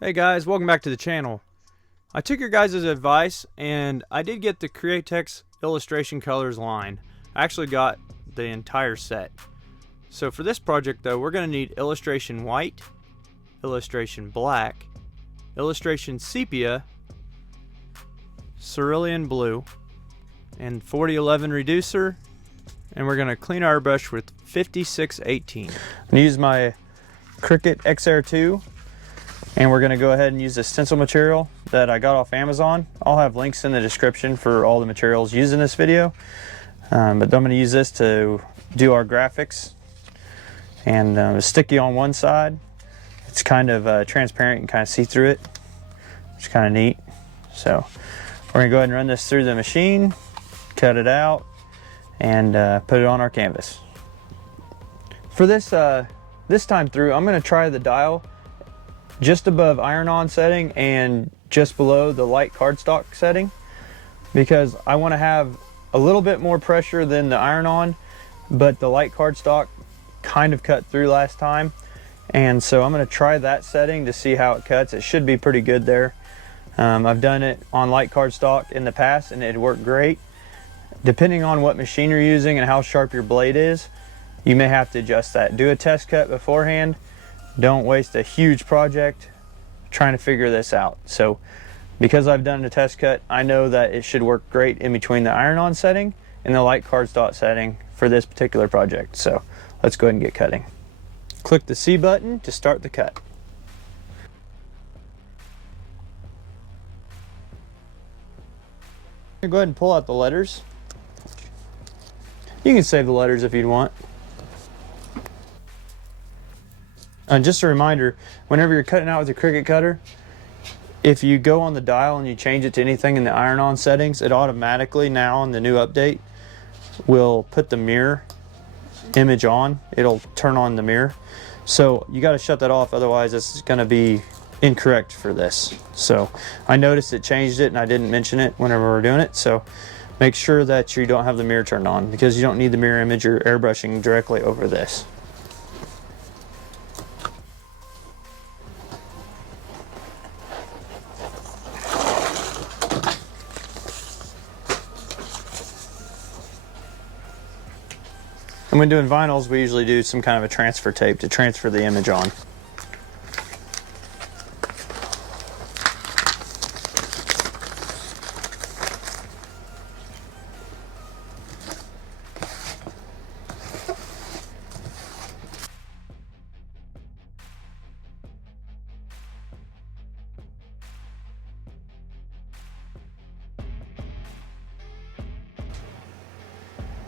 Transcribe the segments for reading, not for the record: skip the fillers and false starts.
Hey guys, welcome back to the channel. I took your guys' advice and I did get the Createx illustration colors line. I actually got the entire set. So for this project though, we're going to need illustration white, illustration black, illustration sepia, cerulean blue, and 4011 reducer, and we're going to clean our brush with 5618. I'm going to use my Cricut XR2, and we're going to go ahead and use the stencil material that I got off Amazon. I'll have links in the description for all the materials used in this video, but I'm going to use this to do our graphics. And it's sticky on one side. It's kind of transparent, you can kind of see through it, which is kind of neat. So we're going to go ahead and run this through the machine, cut it out, and put it on our canvas. For this this time through, I'm going to try the dial just above iron-on setting and just below the light cardstock setting, because I want to have a little bit more pressure than the iron-on, but the light cardstock kind of cut through last time, and so I'm going to try that setting to see how it cuts. It should be pretty good there. I've done it on light cardstock in the past and it worked great. Depending on what machine you're using and how sharp your blade is, you may have to adjust that. Do a test cut beforehand. Don't waste a huge project trying to figure this out. So because I've done a test cut, I know that it should work great in between the iron-on setting and the light cardstock setting for this particular project. So let's go ahead and get cutting. Click the C button to start the cut. Go ahead and pull out the letters. You can save the letters if you'd want. Just a reminder, whenever you're cutting out with your Cricut cutter, if you go on the dial and you change it to anything in the iron-on settings, it automatically now in the new update will put the mirror image on. It'll turn on the mirror. So you got to shut that off, otherwise it's going to be incorrect for this. So I noticed it changed it and I didn't mention it whenever we're doing it. So make sure that you don't have the mirror turned on, because you don't need the mirror image. You're airbrushing directly over this. And when doing vinyls, we usually do some kind of a transfer tape to transfer the image on.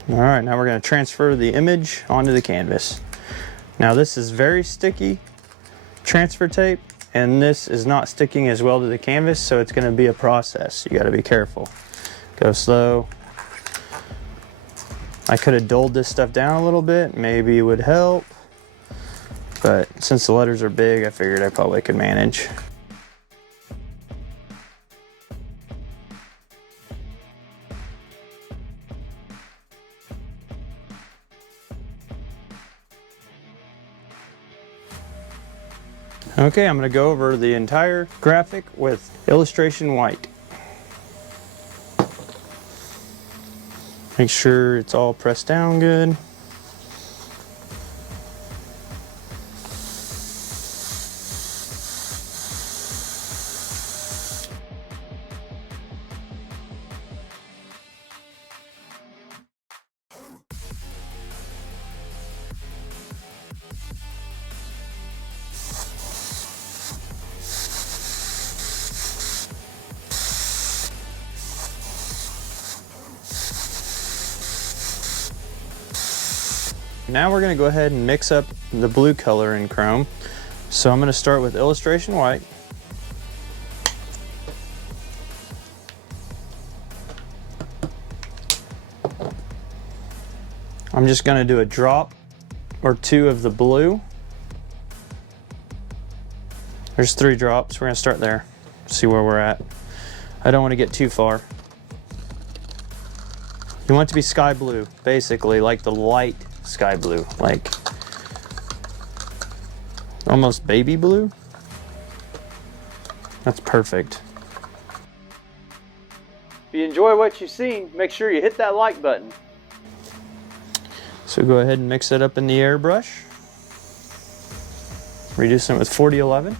All right, now we're going to transfer the image onto the canvas. Now this is very sticky transfer tape, and this is not sticking as well to the canvas, so it's going to be a process. You got to be careful. Go slow. I could have dulled this stuff down a little bit, maybe it would help, but since the letters are big, I figured I probably could manage. Okay, I'm going to go over the entire graphic with illustration white. Make sure it's all pressed down good. Now we're going to go ahead and mix up the blue color in chrome. So I'm going to start with illustration white. I'm just going to do a drop or two of the blue. There's 3 drops. We're going to start there, see where we're at. I don't want to get too far. You want it to be sky blue, basically, like the light sky blue, like almost baby blue. That's perfect. If you enjoy what you've seen, make sure you hit that like button. So go ahead and mix it up in the airbrush. Reducing it with 4011.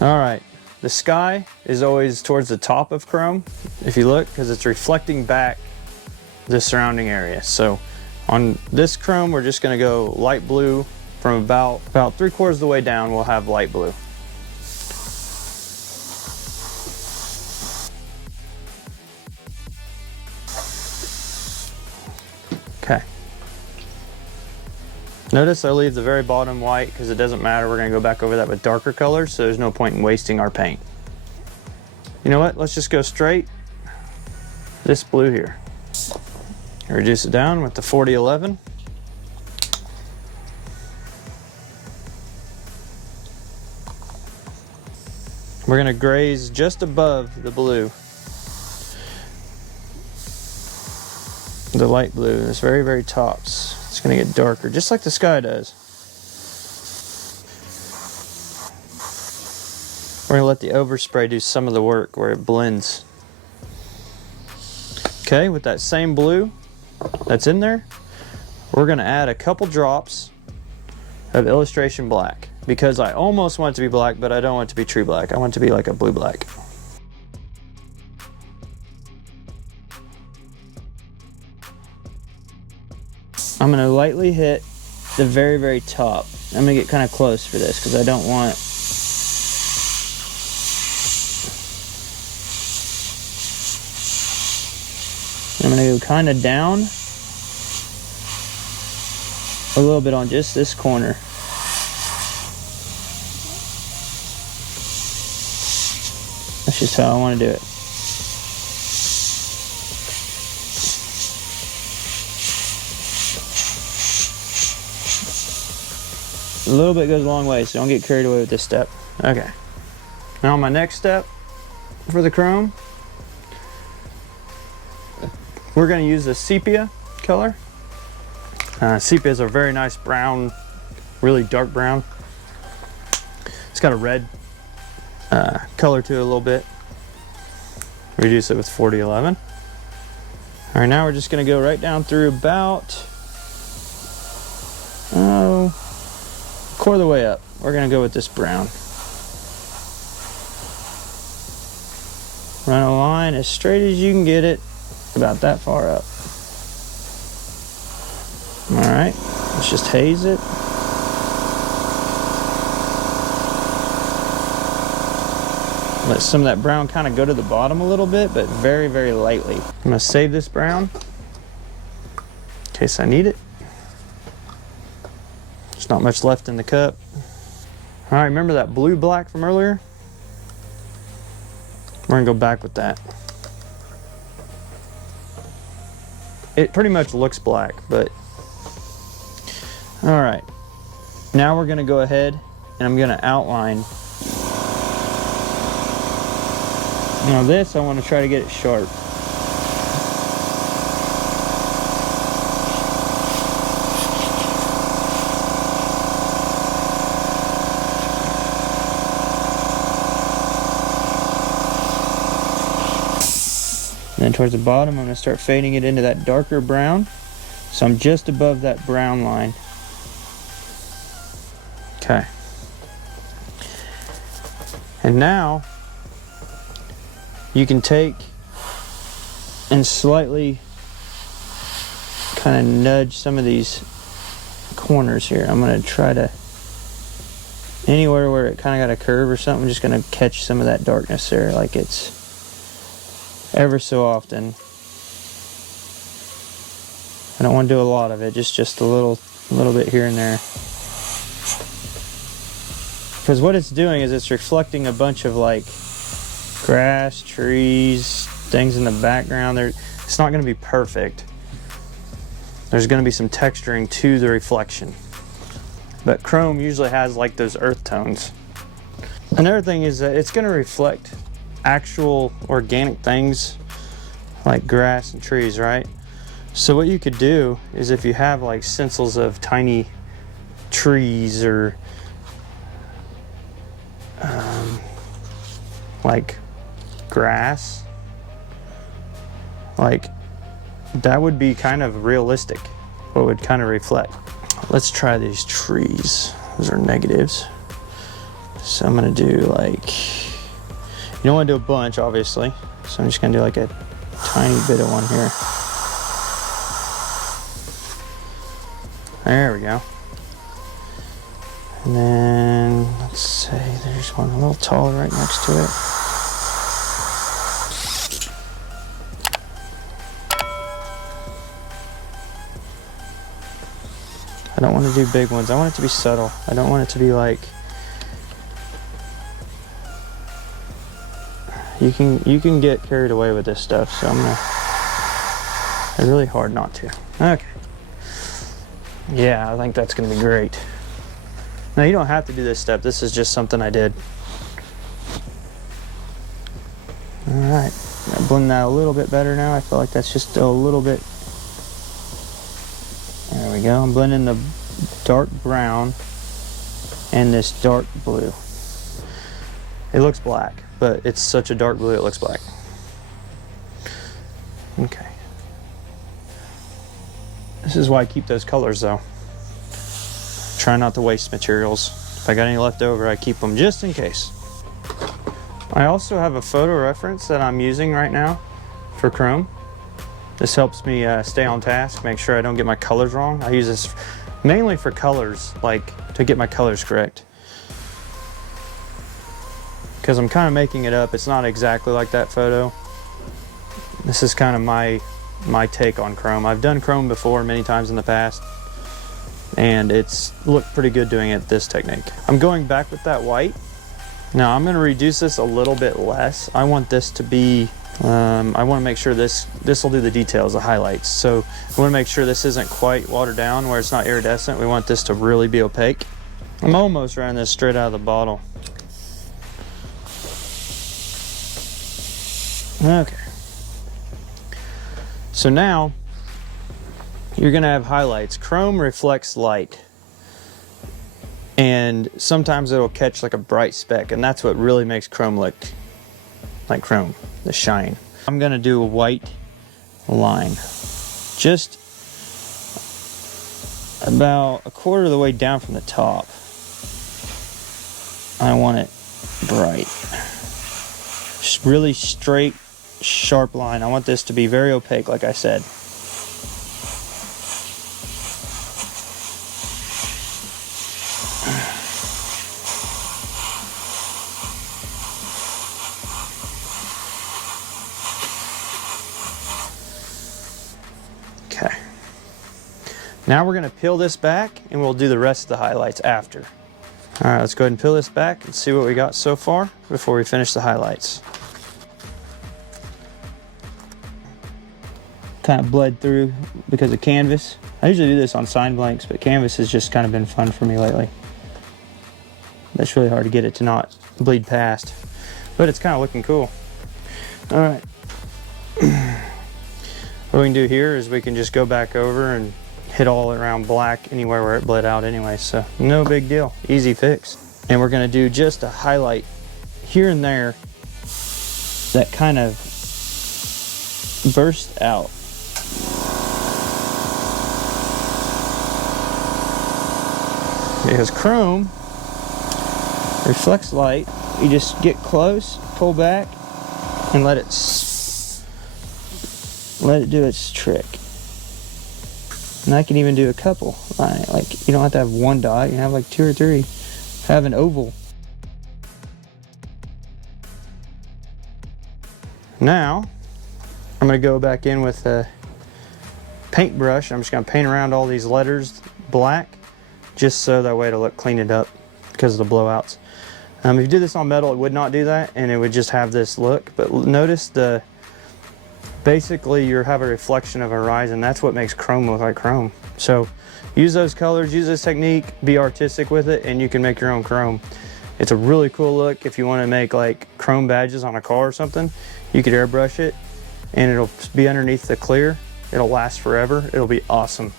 All right, the sky is always towards the top of chrome, if you look, because it's reflecting back the surrounding area. So on this chrome, we're just gonna go light blue from about 3/4 of the way down, we'll have light blue. Okay. Notice I leave the very bottom white because it doesn't matter. We're gonna go back over that with darker colors, so there's no point in wasting our paint. You know what? Let's just go straight this blue here. Reduce it down with the 4011. We're gonna graze just above the blue. The light blue, this very, very tops. It's gonna get darker, just like the sky does. We're gonna let the overspray do some of the work where it blends. Okay, with that same blue that's in there, we're gonna add a couple drops of illustration black, because I almost want it to be black, but I don't want it to be true black. I want it to be like a blue black. I'm gonna lightly hit the very, very top. I'm gonna get kind of close for this because I don't want. I'm gonna go kind of down a little bit on just this corner. That's just how I want to do it. A little bit goes a long way, so don't get carried away with this step. Okay. Now my next step for the chrome, we're going to use the sepia color. Sepia is a very nice brown, really dark brown. It's got a red color to it a little bit. Reduce it with 4011. All right, now we're just going to go right down through about, quarter of the way up. We're going to go with this brown. Run a line as straight as you can get it, about that far up. All right, let's just haze it. Let some of that brown kind of go to the bottom a little bit, but very, very lightly. I'm gonna save this brown in case I need it. There's not much left in the cup. All right, remember that blue black from earlier? We're gonna go back with that. It pretty much looks black, but all right. Now we're gonna go ahead and I'm gonna outline. Now this, I want to try to get it sharp. Then towards the bottom, I'm going to start fading it into that darker brown. So I'm just above that brown line. Okay. And now you can take and slightly kind of nudge some of these corners here. I'm going to try to, anywhere where it kind of got a curve or something, I'm just going to catch some of that darkness there, like it's ever so often. I don't want to do a lot of it, just a little bit here and there. Because what it's doing is it's reflecting a bunch of like grass, trees, things in the background. It's not going to be perfect. There's going to be some texturing to the reflection. But chrome usually has like those earth tones. Another thing is that it's going to reflect actual organic things like grass and trees, right? So what you could do is if you have like stencils of tiny trees or like grass, like that would be kind of realistic, what would kind of reflect. Let's try these trees. Those are negatives. So I'm gonna do like, you don't want to do a bunch obviously, so I'm just gonna do like a tiny bit of one here. There we go. And then let's say there's one a little taller right next to it. I don't want to do big ones. I want it to be subtle. I don't want it to be like, you can get carried away with this stuff, so I'm gonna try really hard not to. Okay. Yeah, I think that's gonna be great. Now you don't have to do this step. This is just something I did. All right, I'm blending that a little bit better now. I feel like that's just a little bit. There we go. I'm blending the dark brown and this dark blue. It looks black, but it's such a dark blue it looks black. Okay. This is why I keep those colors though. Try not to waste materials. If I got any left over, I keep them just in case. I also have a photo reference that I'm using right now for chrome. This helps me stay on task, make sure I don't get my colors wrong. I use this mainly for colors, like to get my colors correct. Because I'm kind of making it up. It's not exactly like that photo. This is kind of my take on chrome. I've done chrome before many times in the past, and it's looked pretty good doing it this technique. I'm going back with that white. Now I'm going to reduce this a little bit less. I want this to be, I want to make sure this will do the details, the highlights. So I want to make sure this isn't quite watered down where it's not iridescent. We want this to really be opaque. I'm almost running this straight out of the bottle. Okay. So now you're going to have highlights. Chrome reflects light, and sometimes it'll catch like a bright speck, and that's what really makes chrome look like chrome, the shine. I'm going to do a white line just about a quarter of the way down from the top. I want it bright, just really straight, sharp line. I want this to be very opaque, like I said. Okay. Now we're going to peel this back and we'll do the rest of the highlights after. All right, let's go ahead and peel this back and see what we got so far before we finish the highlights. Kind of bled through because of canvas. I usually do this on sign blanks, but canvas has just kind of been fun for me lately. It's really hard to get it to not bleed past, but it's kind of looking cool. All right. What we can do here is we can just go back over and hit all around black anywhere where it bled out anyway, so no big deal, easy fix. And we're gonna do just a highlight here and there that kind of burst out. Because chrome reflects light, you just get close, pull back, and let it do its trick. And I can even do a couple. Like, you don't have to have one dot, you can have like 2 or 3. Have an oval. Now, I'm gonna go back in with a paintbrush. I'm just gonna paint around all these letters black, just so that way it'll look cleaned up because of the blowouts. If you did this on metal, it would not do that, and it would just have this look. But notice basically you have a reflection of a horizon. That's what makes chrome look like chrome. So use those colors, use this technique, be artistic with it, and you can make your own chrome. It's a really cool look. If you want to make like chrome badges on a car or something, you could airbrush it and it'll be underneath the clear, It'll last forever. It'll be awesome.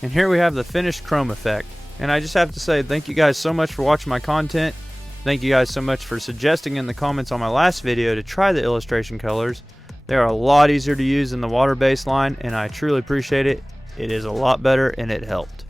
And here we have the finished chrome effect. And I just have to say thank you guys so much for watching my content. Thank you guys so much for suggesting in the comments on my last video to try the illustration colors. They are a lot easier to use than the water-based line, and I truly appreciate it. It is a lot better and it helped.